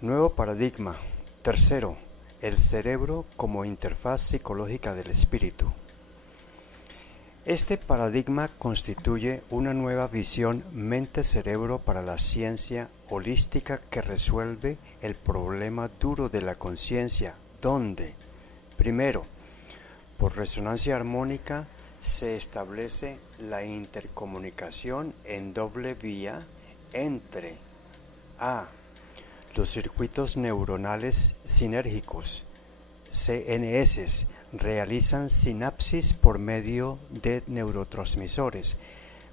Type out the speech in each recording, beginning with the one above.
Nuevo paradigma. Tercero, el cerebro como interfaz psicológica del espíritu. Este paradigma constituye una nueva visión mente-cerebro para la ciencia holística que resuelve el problema duro de la conciencia, donde, primero, por resonancia armónica, se establece la intercomunicación en doble vía entre a. Los circuitos neuronales sinérgicos, CNS, realizan sinapsis por medio de neurotransmisores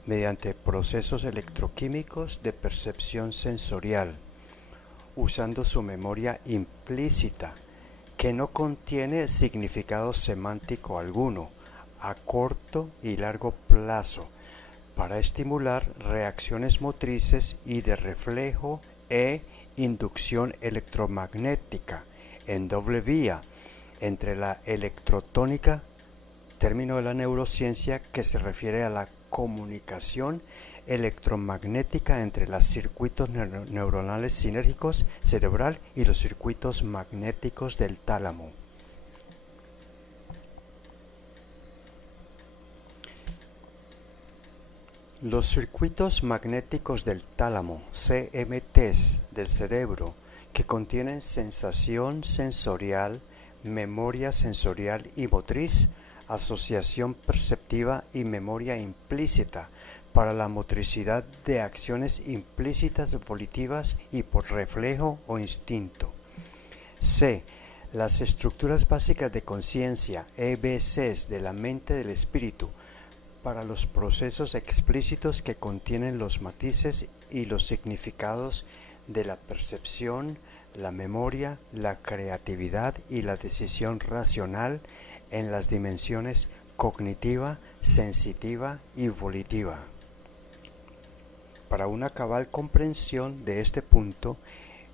mediante procesos electroquímicos de percepción sensorial, usando su memoria implícita, que no contiene significado semántico alguno, a corto y largo plazo, para estimular reacciones motrices y de reflejo e inducción electromagnética en doble vía entre la electrotónica, término de la neurociencia que se refiere a la comunicación electromagnética entre los circuitos neuronales sinérgicos cerebral y los circuitos magnéticos del tálamo. Los circuitos magnéticos del tálamo, CMTs, del cerebro, que contienen sensación sensorial, memoria sensorial y motriz, asociación perceptiva y memoria implícita para la motricidad de acciones implícitas volitivas y por reflejo o instinto. C. Las estructuras básicas de conciencia, EBCs, de la mente del espíritu, para los procesos explícitos que contienen los matices y los significados de la percepción, la memoria, la creatividad y la decisión racional en las dimensiones cognitiva, sensitiva y volitiva. Para una cabal comprensión de este punto,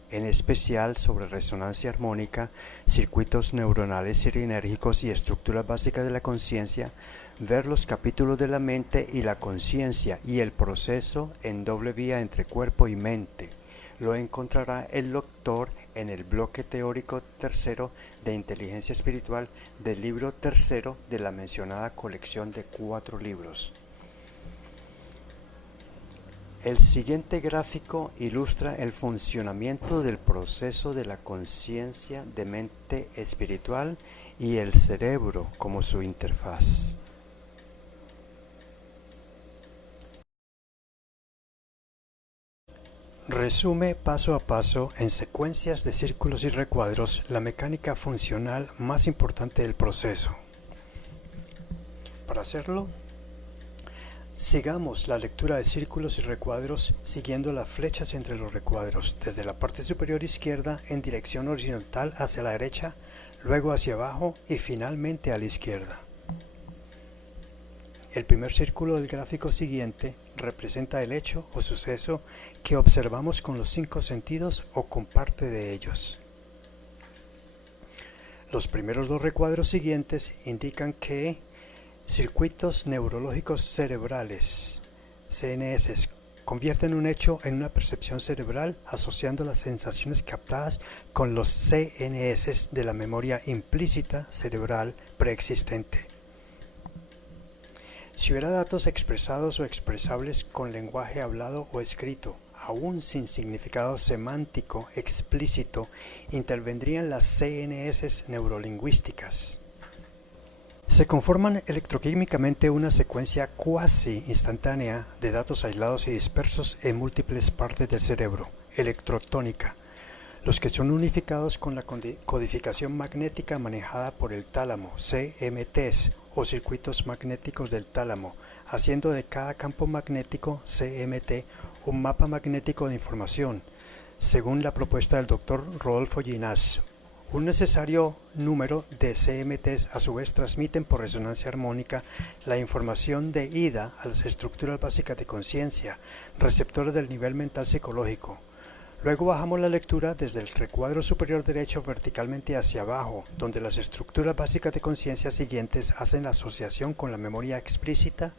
en especial sobre resonancia armónica, circuitos neuronales sinérgicos y estructuras básicas de la conciencia, ver los capítulos de la mente y la conciencia y el proceso en doble vía entre cuerpo y mente. Lo encontrará el lector en el bloque teórico tercero de inteligencia espiritual del libro tercero de la mencionada colección de 4 libros. El siguiente gráfico ilustra el funcionamiento del proceso de la conciencia de mente espiritual y el cerebro como su interfaz. Resume paso a paso, en secuencias de círculos y recuadros, la mecánica funcional más importante del proceso. Para hacerlo, sigamos la lectura de círculos y recuadros siguiendo las flechas entre los recuadros, desde la parte superior izquierda en dirección horizontal hacia la derecha, luego hacia abajo y finalmente a la izquierda. El primer círculo del gráfico siguiente representa el hecho o suceso que observamos con los 5 sentidos o con parte de ellos. Los primeros 2 recuadros siguientes indican que circuitos neurológicos cerebrales, CNS, convierten un hecho en una percepción cerebral asociando las sensaciones captadas con los CNS de la memoria implícita cerebral preexistente. Si hubiera datos expresados o expresables con lenguaje hablado o escrito, aún sin significado semántico explícito, intervendrían las CNS neurolingüísticas. Se conforman electroquímicamente una secuencia cuasi instantánea de datos aislados y dispersos en múltiples partes del cerebro, electrotónica, los que son unificados con la codificación magnética manejada por el tálamo, CMTs, o circuitos magnéticos del tálamo, haciendo de cada campo magnético, CMT, un mapa magnético de información, según la propuesta del Dr. Rodolfo Ginás. Un necesario número de CMTs a su vez transmiten por resonancia armónica la información de ida a las estructuras básicas de conciencia, receptores del nivel mental psicológico. Luego bajamos la lectura desde el recuadro superior derecho verticalmente hacia abajo, donde las estructuras básicas de conciencia siguientes hacen la asociación con la memoria explícita,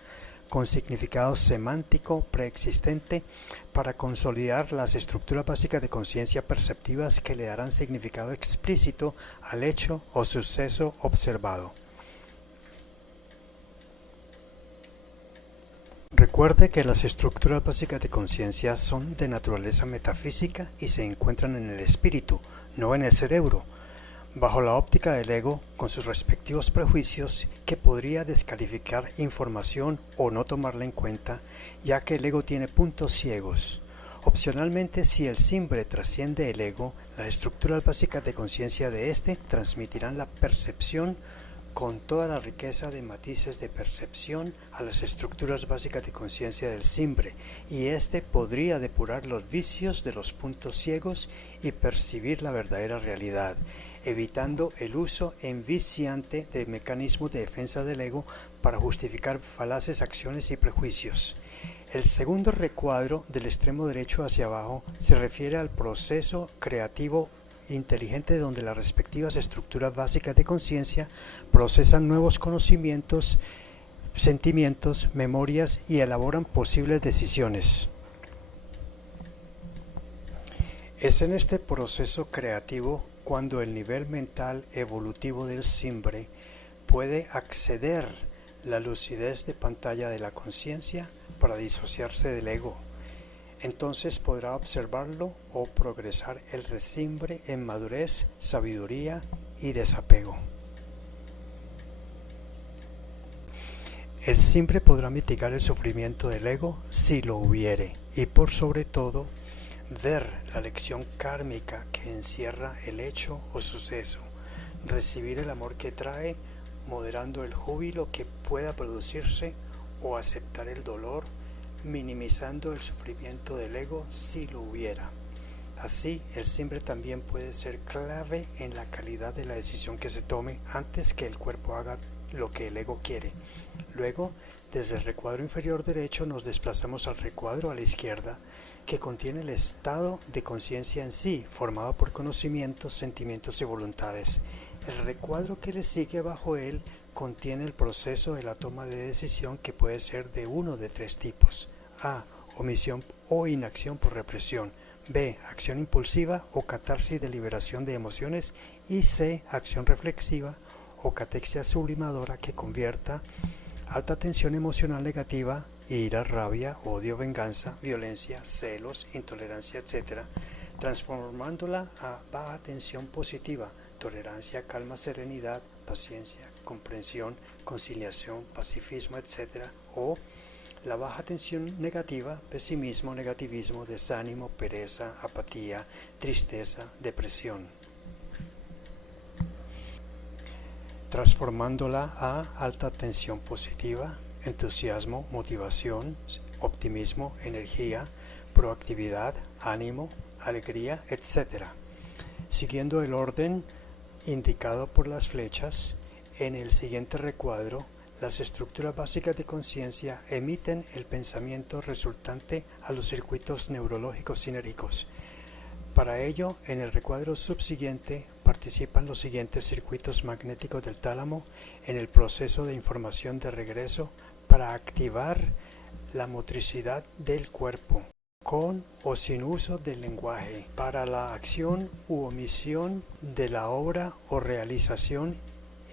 con significado semántico preexistente para consolidar las estructuras básicas de conciencia perceptivas que le darán significado explícito al hecho o suceso observado. Recuerde que las estructuras básicas de conciencia son de naturaleza metafísica y se encuentran en el espíritu, no en el cerebro, bajo la óptica del ego, con sus respectivos prejuicios que podría descalificar información o no tomarla en cuenta, ya que el ego tiene puntos ciegos. Opcionalmente, si el simbre trasciende el ego, las estructuras básicas de conciencia de éste transmitirán la percepción con toda la riqueza de matices de percepción a las estructuras básicas de conciencia del simbre, y éste podría depurar los vicios de los puntos ciegos y percibir la verdadera realidad, evitando el uso enviciante de mecanismos de defensa del ego para justificar falaces acciones y prejuicios. El segundo recuadro del extremo derecho hacia abajo se refiere al proceso creativo inteligente donde las respectivas estructuras básicas de conciencia procesan nuevos conocimientos, sentimientos, memorias y elaboran posibles decisiones. Es en este proceso creativo cuando el nivel mental evolutivo del simbre puede acceder la lucidez de pantalla de la conciencia para disociarse del ego. Entonces podrá observarlo o progresar el resimbre en madurez, sabiduría y desapego. El simbre podrá mitigar el sufrimiento del ego si lo hubiere, y por sobre todo, ver la lección kármica que encierra el hecho o suceso, recibir el amor que trae, moderando el júbilo que pueda producirse, o aceptar el dolor, minimizando el sufrimiento del ego si lo hubiera. Así, el simbre también puede ser clave en la calidad de la decisión que se tome antes que el cuerpo haga lo que el ego quiere. Luego, desde el recuadro inferior derecho nos desplazamos al recuadro a la izquierda, que contiene el estado de conciencia en sí, formado por conocimientos, sentimientos y voluntades. El recuadro que le sigue bajo él contiene el proceso de la toma de decisión, que puede ser de uno de tres tipos: A. Omisión o inacción por represión; B. Acción impulsiva o catarsis de liberación de emociones; y C. Acción reflexiva o catexia sublimadora, que convierta alta tensión emocional negativa, ira, rabia, odio, venganza, violencia, celos, intolerancia, etc., transformándola a baja tensión positiva, tolerancia, calma, serenidad, paciencia, comprensión, conciliación, pacifismo, etc., o la baja tensión negativa, pesimismo, negativismo, desánimo, pereza, apatía, tristeza, depresión, transformándola a alta tensión positiva, entusiasmo, motivación, optimismo, energía, proactividad, ánimo, alegría, etc. Siguiendo el orden indicado por las flechas, en el siguiente recuadro, las estructuras básicas de conciencia emiten el pensamiento resultante a los circuitos neurológicos sinérgicos. Para ello, en el recuadro subsiguiente participan los siguientes circuitos magnéticos del tálamo en el proceso de información de regreso para activar la motricidad del cuerpo, con o sin uso del lenguaje, para la acción u omisión de la obra o realización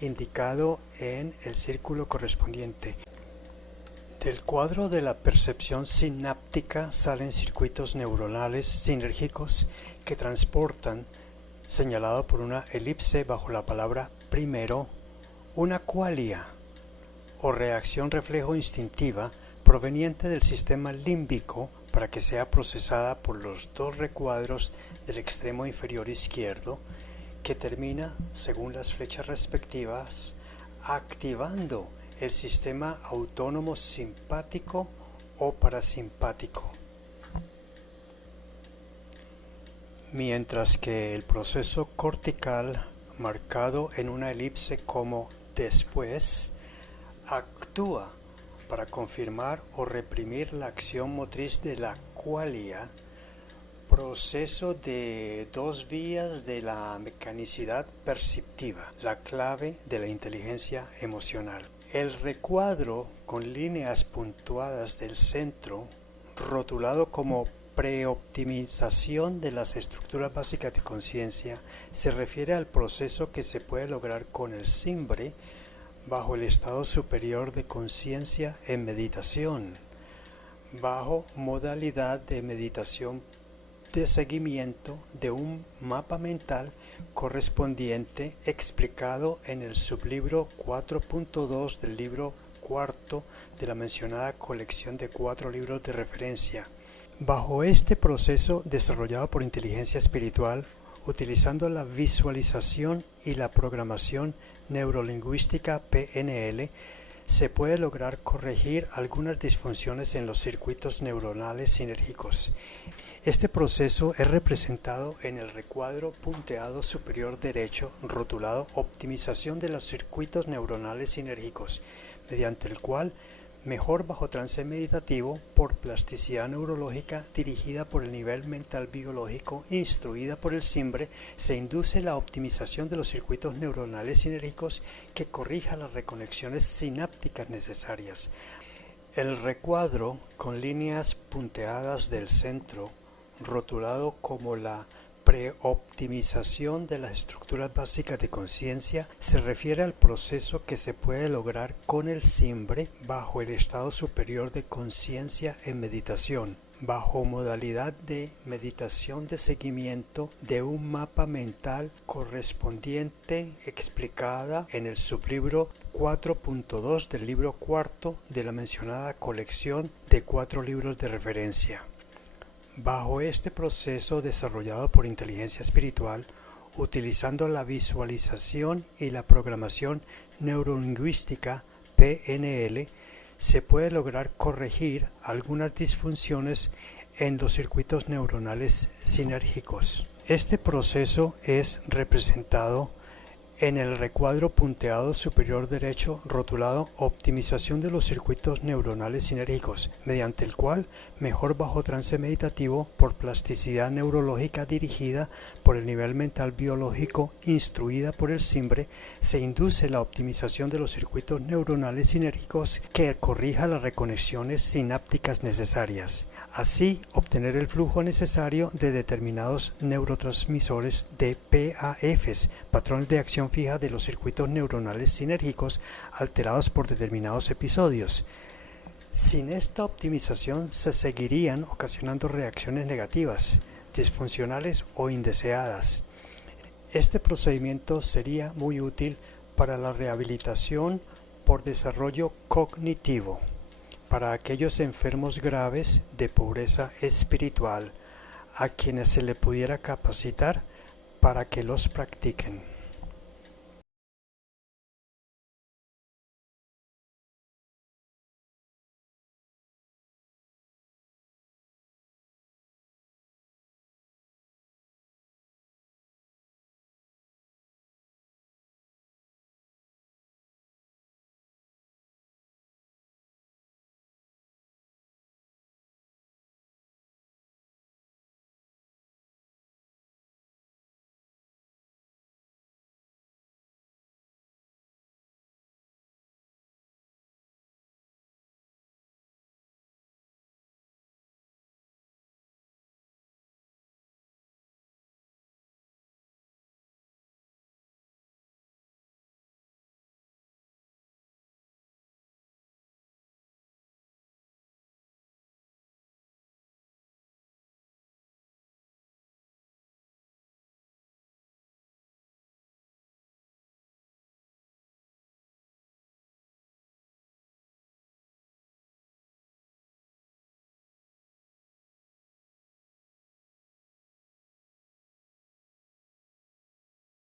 indicado en el círculo correspondiente. Del cuadro de la percepción sináptica salen circuitos neuronales sinérgicos que transportan, señalado por una elipse bajo la palabra primero, una qualia o reacción reflejo instintiva proveniente del sistema límbico para que sea procesada por los dos recuadros del extremo inferior izquierdo, que termina, según las flechas respectivas, activando el sistema autónomo simpático o parasimpático. Mientras que el proceso cortical, marcado en una elipse como después, actúa para confirmar o reprimir la acción motriz de la qualia, proceso de dos vías de la mecanicidad perceptiva, la clave de la inteligencia emocional. El recuadro con líneas puntuadas del centro, rotulado como preoptimización de las estructuras básicas de conciencia, se refiere al proceso que se puede lograr con el SIMBRE bajo el estado superior de conciencia en meditación, bajo modalidad de meditación de seguimiento de un mapa mental correspondiente explicado en el sublibro 4.2 del libro cuarto de la mencionada colección de 4 libros de referencia. Bajo este proceso desarrollado por inteligencia espiritual, utilizando la visualización y la programación neurolingüística PNL, se puede lograr corregir algunas disfunciones en los circuitos neuronales sinérgicos. Este proceso es representado en el recuadro punteado superior derecho rotulado Optimización de los circuitos neuronales sinérgicos, mediante el cual mejor bajo trance meditativo por plasticidad neurológica dirigida por el nivel mental biológico instruida por el SIMBRE se induce la optimización de los circuitos neuronales sinérgicos que corrija las reconexiones sinápticas necesarias. El recuadro con líneas punteadas del centro, rotulado como la preoptimización de las estructuras básicas de conciencia, se refiere al proceso que se puede lograr con el SIMBRE bajo el estado superior de conciencia en meditación, bajo modalidad de meditación de seguimiento de un mapa mental correspondiente explicada en el sublibro 4.2 del libro cuarto de la mencionada colección de 4 libros de referencia. Bajo este proceso desarrollado por inteligencia espiritual, utilizando la visualización y la programación neurolingüística PNL, se puede lograr corregir algunas disfunciones en los circuitos neuronales sinérgicos. Este proceso es representado en el recuadro punteado superior derecho rotulado Optimización de los circuitos neuronales sinérgicos, mediante el cual mejor bajo trance meditativo por plasticidad neurológica dirigida por el nivel mental biológico instruida por el SIMBRE se induce la optimización de los circuitos neuronales sinérgicos que corrija las reconexiones sinápticas necesarias. Así, obtener el flujo necesario de determinados neurotransmisores de PAFs, patrones de acción fija de los circuitos neuronales sinérgicos alterados por determinados episodios. Sin esta optimización se seguirían ocasionando reacciones negativas, disfuncionales o indeseadas. Este procedimiento sería muy útil para la rehabilitación por desarrollo cognitivo, para aquellos enfermos graves de pobreza espiritual, a quienes se le pudiera capacitar para que los practiquen.